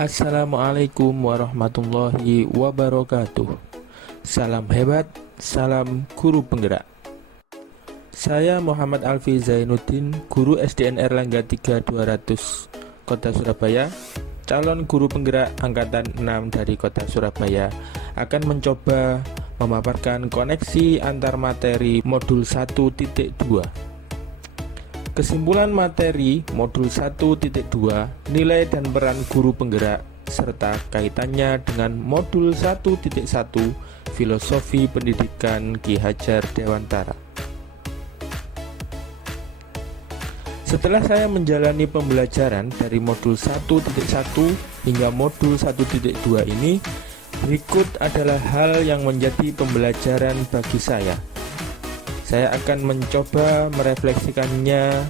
Assalamualaikum warahmatullahi wabarakatuh. Salam hebat, salam guru penggerak. Saya Muhammad Alfi Zainuddin, guru SDN Erlangga 3 200 Kota Surabaya, calon guru penggerak angkatan 6 dari Kota Surabaya, akan mencoba memaparkan koneksi antar materi modul 1.2. Kesimpulan materi modul 1.2, nilai dan peran guru penggerak, serta kaitannya dengan modul 1.1, filosofi pendidikan Ki Hajar Dewantara. Setelah saya menjalani pembelajaran dari modul 1.1 hingga modul 1.2 ini, berikut adalah hal yang menjadi pembelajaran bagi saya. Saya akan mencoba merefleksikannya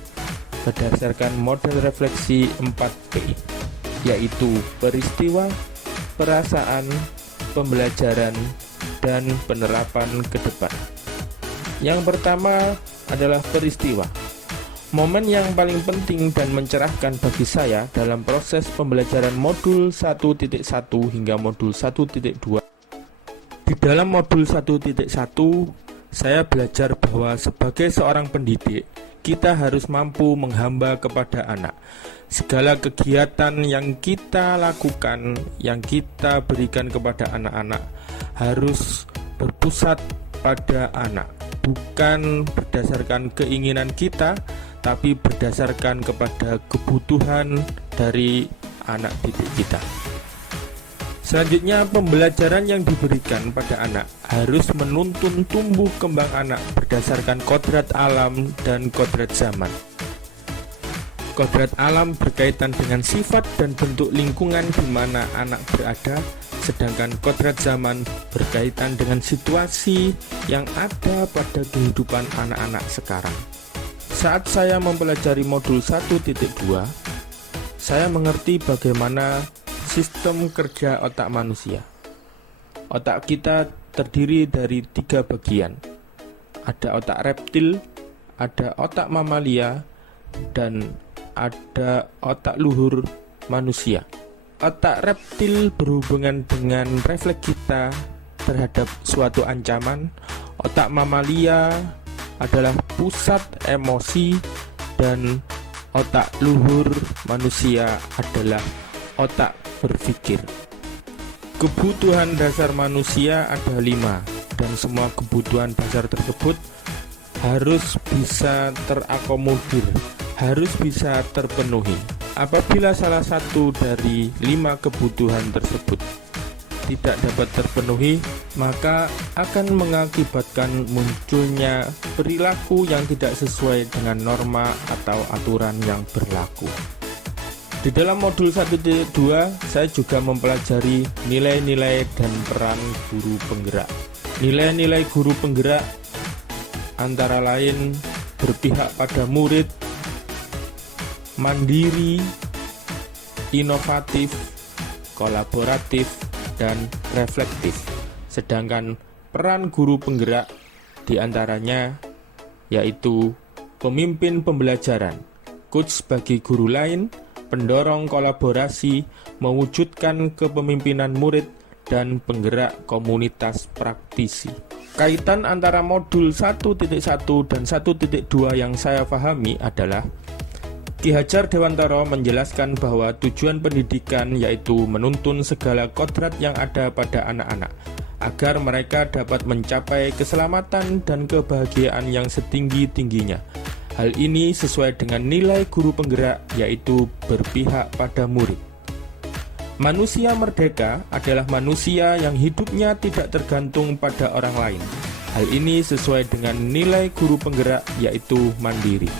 berdasarkan model refleksi 4P, yaitu peristiwa, perasaan, pembelajaran, dan penerapan ke depan. Yang pertama adalah peristiwa. Momen yang paling penting dan mencerahkan bagi saya dalam proses pembelajaran modul 1.1 hingga modul 1.2. Di dalam modul 1.1, saya belajar bahwa sebagai seorang pendidik, kita harus mampu menghamba kepada anak. Segala kegiatan yang kita lakukan, yang kita berikan kepada anak-anak, harus berpusat pada anak, bukan berdasarkan keinginan kita, tapi berdasarkan kepada kebutuhan dari anak didik kita. Selanjutnya, pembelajaran yang diberikan pada anak harus menuntun tumbuh kembang anak berdasarkan kodrat alam dan kodrat zaman. Kodrat alam berkaitan dengan sifat dan bentuk lingkungan di mana anak berada, sedangkan kodrat zaman berkaitan dengan situasi yang ada pada kehidupan anak-anak sekarang. Saat saya mempelajari modul 1.2, saya mengerti bagaimana sistem kerja otak manusia. Otak kita terdiri dari 3 bagian. Ada otak reptil, ada otak mamalia, dan ada otak luhur manusia. Otak reptil berhubungan dengan refleks kita terhadap suatu ancaman. Otak mamalia adalah pusat emosi, dan otak luhur manusia adalah otak berpikir. Kebutuhan dasar manusia ada 5, dan semua kebutuhan dasar tersebut harus bisa terakomodir, harus bisa terpenuhi. Apabila salah satu dari 5 kebutuhan tersebut tidak dapat terpenuhi, maka akan mengakibatkan munculnya perilaku yang tidak sesuai dengan norma atau aturan yang berlaku. Di dalam modul 1.2, saya juga mempelajari nilai-nilai dan peran guru penggerak. Nilai-nilai guru penggerak antara lain berpihak pada murid, mandiri, inovatif, kolaboratif, dan reflektif. Sedangkan peran guru penggerak diantaranya yaitu pemimpin pembelajaran, coach bagi guru lain, pendorong kolaborasi, mewujudkan kepemimpinan murid, dan penggerak komunitas praktisi. Kaitan antara modul 1.1 dan 1.2 yang saya pahami adalah Ki Hajar Dewantara menjelaskan bahwa tujuan pendidikan yaitu menuntun segala kodrat yang ada pada anak-anak agar mereka dapat mencapai keselamatan dan kebahagiaan yang setinggi-tingginya. Hal ini sesuai dengan nilai guru penggerak, yaitu berpihak pada murid. Manusia merdeka adalah manusia yang hidupnya tidak tergantung pada orang lain. Hal ini sesuai dengan nilai guru penggerak, yaitu mandiri.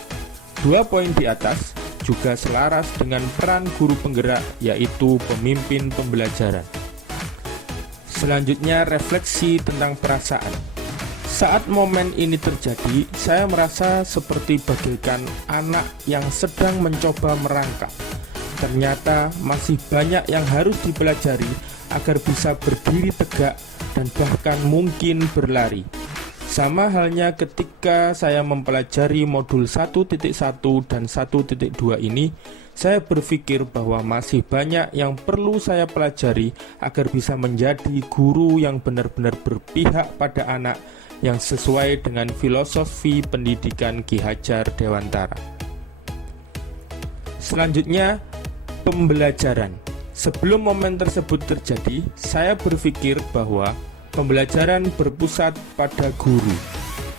2 poin di atas juga selaras dengan peran guru penggerak, yaitu pemimpin pembelajaran. Selanjutnya, refleksi tentang perasaan. Saat momen ini terjadi, saya merasa seperti bagaikan anak yang sedang mencoba merangkak. Ternyata masih banyak yang harus dipelajari agar bisa berdiri tegak dan bahkan mungkin berlari. Sama halnya ketika saya mempelajari modul 1.1 dan 1.2 ini, saya berpikir bahwa masih banyak yang perlu saya pelajari agar bisa menjadi guru yang benar-benar berpihak pada anak yang sesuai dengan filosofi pendidikan Ki Hajar Dewantara. Selanjutnya, pembelajaran. Sebelum momen tersebut terjadi, saya berpikir bahwa pembelajaran berpusat pada guru.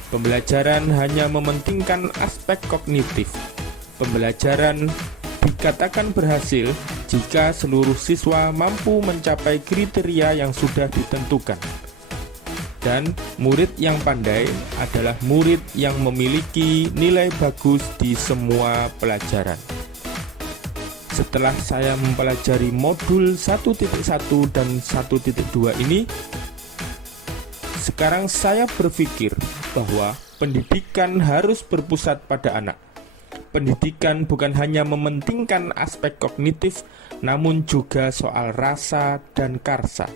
Pembelajaran hanya mementingkan aspek kognitif. Pembelajaran dikatakan berhasil jika seluruh siswa mampu mencapai kriteria yang sudah ditentukan. Dan murid yang pandai adalah murid yang memiliki nilai bagus di semua pelajaran. Setelah saya mempelajari modul 1.1 dan 1.2 ini, sekarang saya berpikir bahwa pendidikan harus berpusat pada anak. Pendidikan bukan hanya mementingkan aspek kognitif, namun juga soal rasa dan karsa.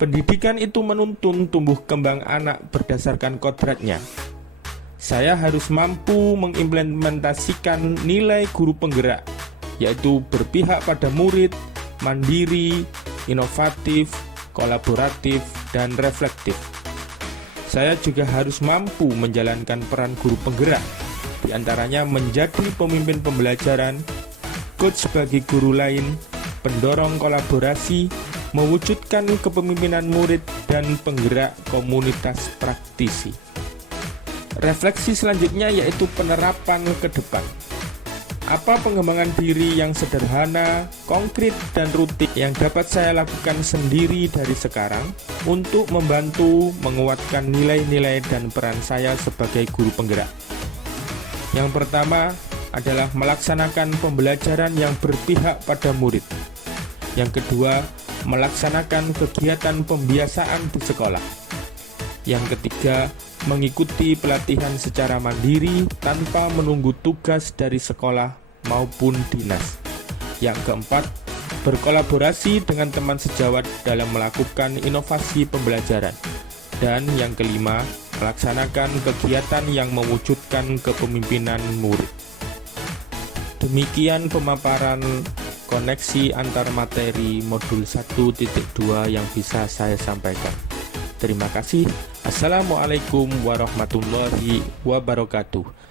Pendidikan itu menuntun tumbuh kembang anak berdasarkan kodratnya. Saya harus mampu mengimplementasikan nilai guru penggerak, yaitu berpihak pada murid, mandiri, inovatif, kolaboratif, dan reflektif. Saya juga harus mampu menjalankan peran guru penggerak, di antaranya menjadi pemimpin pembelajaran, coach bagi guru lain, pendorong kolaborasi, mewujudkan kepemimpinan murid, dan penggerak komunitas praktisi. Refleksi selanjutnya yaitu penerapan ke depan. Apa pengembangan diri yang sederhana, konkret, dan rutin yang dapat saya lakukan sendiri dari sekarang untuk membantu menguatkan nilai-nilai dan peran saya sebagai guru penggerak? Yang pertama adalah melaksanakan pembelajaran yang berpihak pada murid. Yang kedua, melaksanakan kegiatan pembiasaan di sekolah. Yang ketiga, mengikuti pelatihan secara mandiri tanpa menunggu tugas dari sekolah maupun dinas. Yang keempat, berkolaborasi dengan teman sejawat dalam melakukan inovasi pembelajaran. Dan yang kelima, melaksanakan kegiatan yang mewujudkan kepemimpinan murid. Demikian pemaparan koneksi antar materi modul 1.2 yang bisa saya sampaikan. Terima kasih. Assalamualaikum warahmatullahi wabarakatuh.